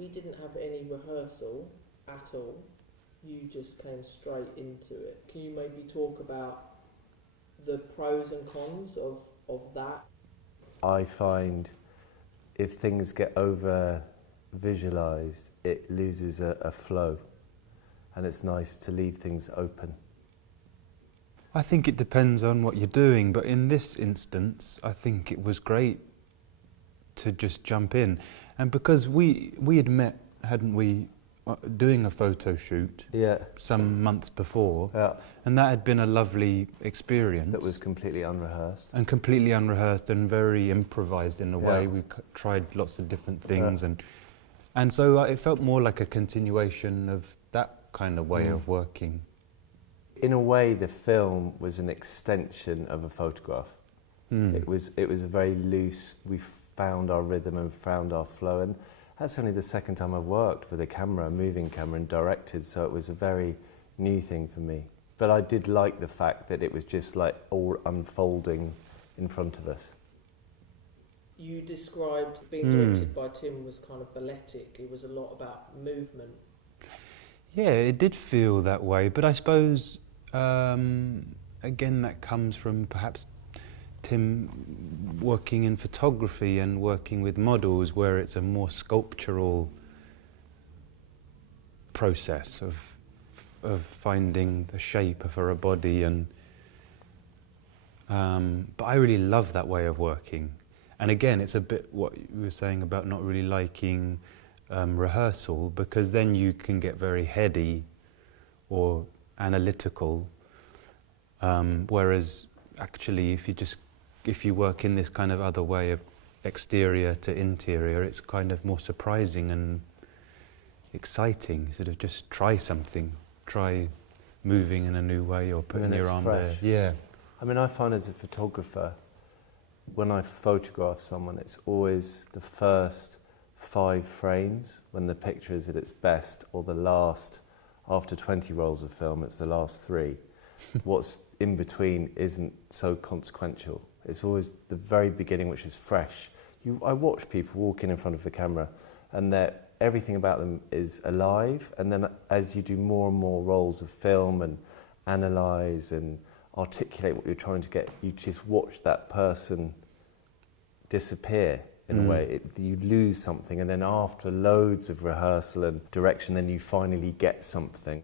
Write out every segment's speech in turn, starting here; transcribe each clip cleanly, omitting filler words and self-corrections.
we didn't have any rehearsal at all. You just came straight into it. Can you maybe talk about the pros and cons of that? I find if things get over visualised, it loses a flow, and it's nice to leave things open. I think it depends on what you're doing, but in this instance, I think it was great to just jump in. And because we had met, hadn't we, doing a photo shoot some months before, and that had been a lovely experience. That was completely unrehearsed. And completely unrehearsed and very improvised in a way. We tried lots of different things, and so it felt more like a continuation of that kind of way of working. In a way, the film was an extension of a photograph. It was a very loose, we found our rhythm and found our flow, and that's only the second time I've worked with a camera, a moving camera, and directed, so it was a very new thing for me. But I did like the fact that it was just like all unfolding in front of us. You described being directed by Tim was kind of balletic. It was a lot about movement. Yeah, it did feel that way, but I suppose, again, that comes from perhaps Tim working in photography and working with models, where it's a more sculptural process of finding the shape of a body, and but I really love that way of working. And again, it's a bit what you were saying about not really liking rehearsal, because then you can get very heady or analytical, whereas actually if you work in this kind of other way of exterior to interior, it's kind of more surprising and exciting. Sort of just try something, try moving in a new way or putting your arm there. Yeah. I mean, I find as a photographer, when I photograph someone, it's always the first 5 frames when the picture is at its best, or the last, after 20 rolls of film, it's the last 3. What's in between isn't so consequential. It's always the very beginning, which is fresh. I watch people walking in front of the camera, and everything about them is alive, and then as you do more and more rolls of film and analyse and articulate what you're trying to get, you just watch that person disappear in a way. You lose something, and then after loads of rehearsal and direction, then you finally get something.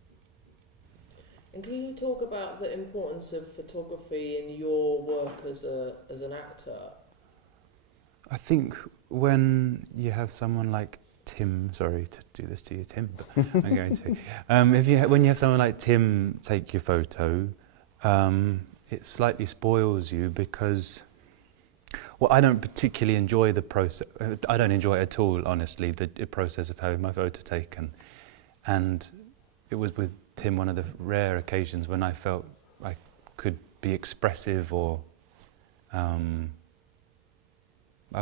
And can you talk about the importance of photography in your work as an actor? I think when you have someone like Tim, sorry to do this to you, Tim, but I'm going to. When you have someone like Tim take your photo, it slightly spoils you, because, well, I don't particularly enjoy the process. I don't enjoy it at all, honestly, the process of having my photo taken. And it was with Tim one of the rare occasions when I felt I could be expressive, or I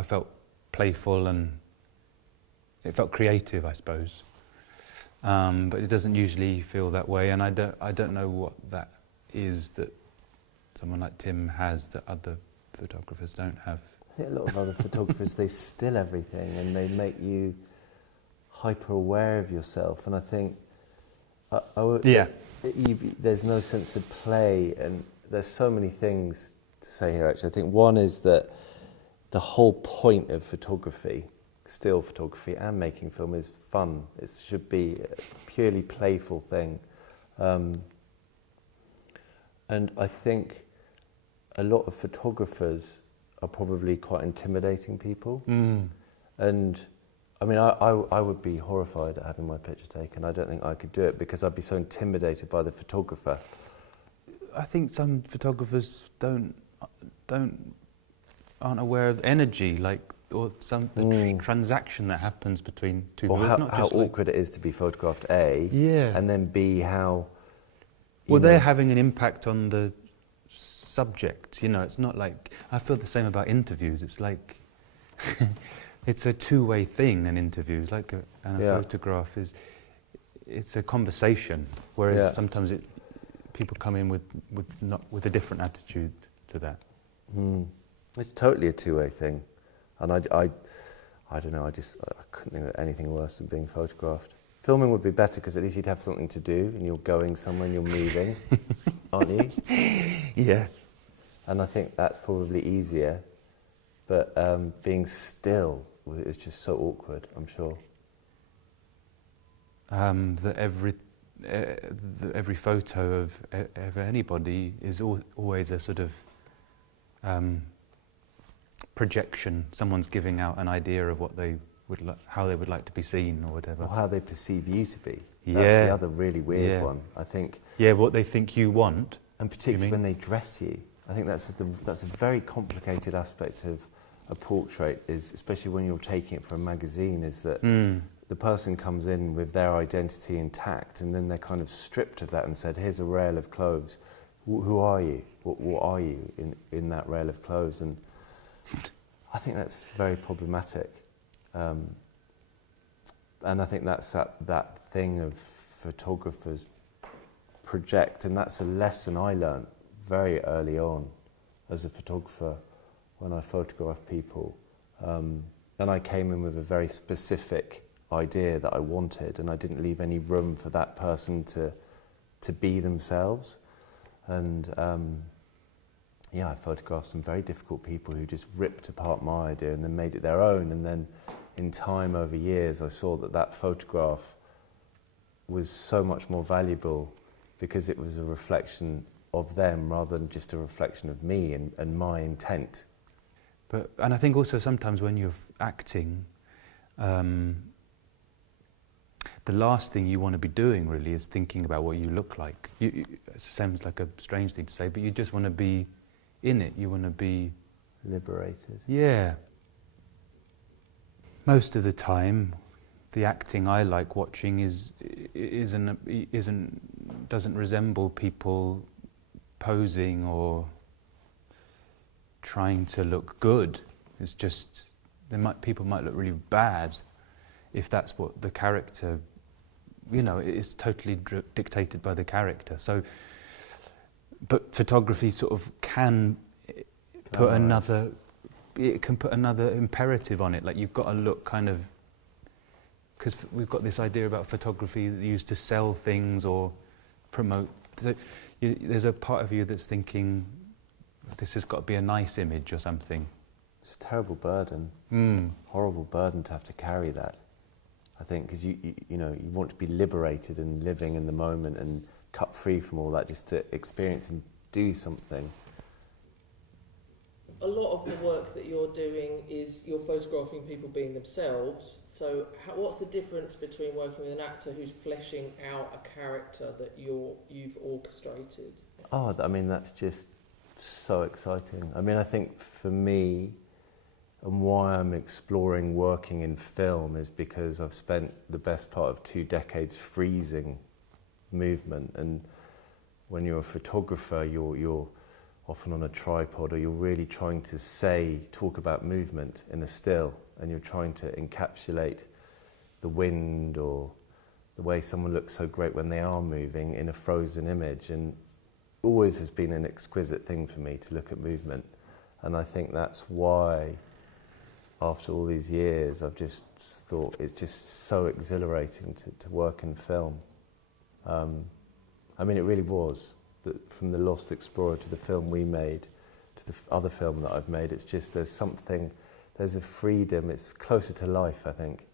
felt playful, and it felt creative, I suppose. But it doesn't usually feel that way, and I don't know what that is that someone like Tim has that other photographers don't have. I think a lot of other photographers, they still everything, and they make you hyper aware of yourself, and I think there's no sense of play, and there's so many things to say here, actually. I think one is that the whole point of photography, still photography and making film, is fun. It should be a purely playful thing. And I think a lot of photographers are probably quite intimidating people. And I mean, I would be horrified at having my picture taken. I don't think I could do it, because I'd be so intimidated by the photographer. I think some photographers aren't aware of energy, like, or the transaction that happens between two people. Or how awkward it is to be photographed, A, and then B, how... Well, they're having an impact on the subject, you know. It's not like... I feel the same about interviews. It's like... it's a two-way thing, an interview. It's like a photograph is... It's a conversation, whereas sometimes people come in with a different attitude to that. It's totally a two-way thing. And I I don't know, I couldn't think of anything worse than being photographed. Filming would be better because at least you'd have something to do and you're going somewhere and you're moving, aren't you? Yeah. And I think that's probably easier, but being still is just so awkward, I'm sure. That every photo of anybody is always a sort of projection. Someone's giving out an idea of what they would how they would like to be seen or whatever. Or how they perceive you to be. Yeah. That's the other really weird one, I think. Yeah, what they think you want. And particularly when they dress you. I think that's a very complicated aspect of a portrait, is especially when you're taking it for a magazine, is that the person comes in with their identity intact and then they're kind of stripped of that and said, here's a rail of clothes. Who are you? What are you in that rail of clothes? And I think that's very problematic. And I think that's that thing of photographers project, and that's a lesson I learned very early on as a photographer when I photographed people. And I came in with a very specific idea that I wanted, and I didn't leave any room for that person to be themselves. And yeah, I photographed some very difficult people who just ripped apart my idea and then made it their own. And then in time, over years, I saw that photograph was so much more valuable because it was a reflection of them rather than just a reflection of me and my intent. And I think also sometimes when you're acting, the last thing you want to be doing really is thinking about what you look like. It sounds like a strange thing to say, but you just want to be in it. You want to be liberated. Yeah. Most of the time, the acting I like watching doesn't resemble people posing or trying to look good. It's just people might look really bad if that's what the character, it is totally dictated by the character. So, but photography sort of can put another imperative on it. Like you've got to look kind of, because we've got this idea about photography that used to sell things or promote. So there's a part of you that's thinking, this has got to be a nice image or something. It's a terrible burden, horrible burden to have to carry that. I think because you want to be liberated and living in the moment and cut free from all that, just to experience and do something. A lot of the work that you're doing is you're photographing people being themselves. So what's the difference between working with an actor who's fleshing out a character that you've orchestrated? Oh, I mean, that's just so exciting. I mean, I think for me, and why I'm exploring working in film is because I've spent the best part of 2 decades freezing movement. And when you're a photographer, you're often on a tripod, or you're really trying to talk about movement in a still, and you're trying to encapsulate the wind or the way someone looks so great when they are moving in a frozen image. And always has been an exquisite thing for me to look at movement. And I think that's why, after all these years, I've just thought it's just so exhilarating to work in film. I mean, it really was. From The Lost Explorer to the film we made, to the other film that I've made, it's just there's a freedom, it's closer to life, I think.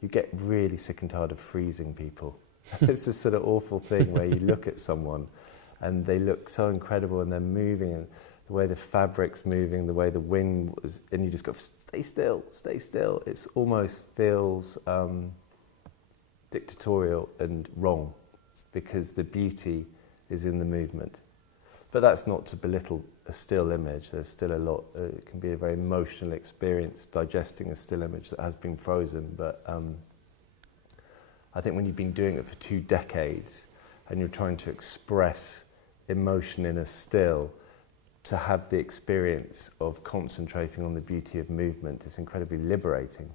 You get really sick and tired of freezing people. It's this sort of awful thing where you look at someone and they look so incredible and they're moving, and the way the fabric's moving, the way the wind was, and you just go, stay still, stay still. It almost feels dictatorial and wrong, because the beauty is in the movement. But that's not to belittle a still image. There's still a lot, it can be a very emotional experience digesting a still image that has been frozen. But I think when you've been doing it for 2 decades and you're trying to express emotion in a still, to have the experience of concentrating on the beauty of movement is incredibly liberating.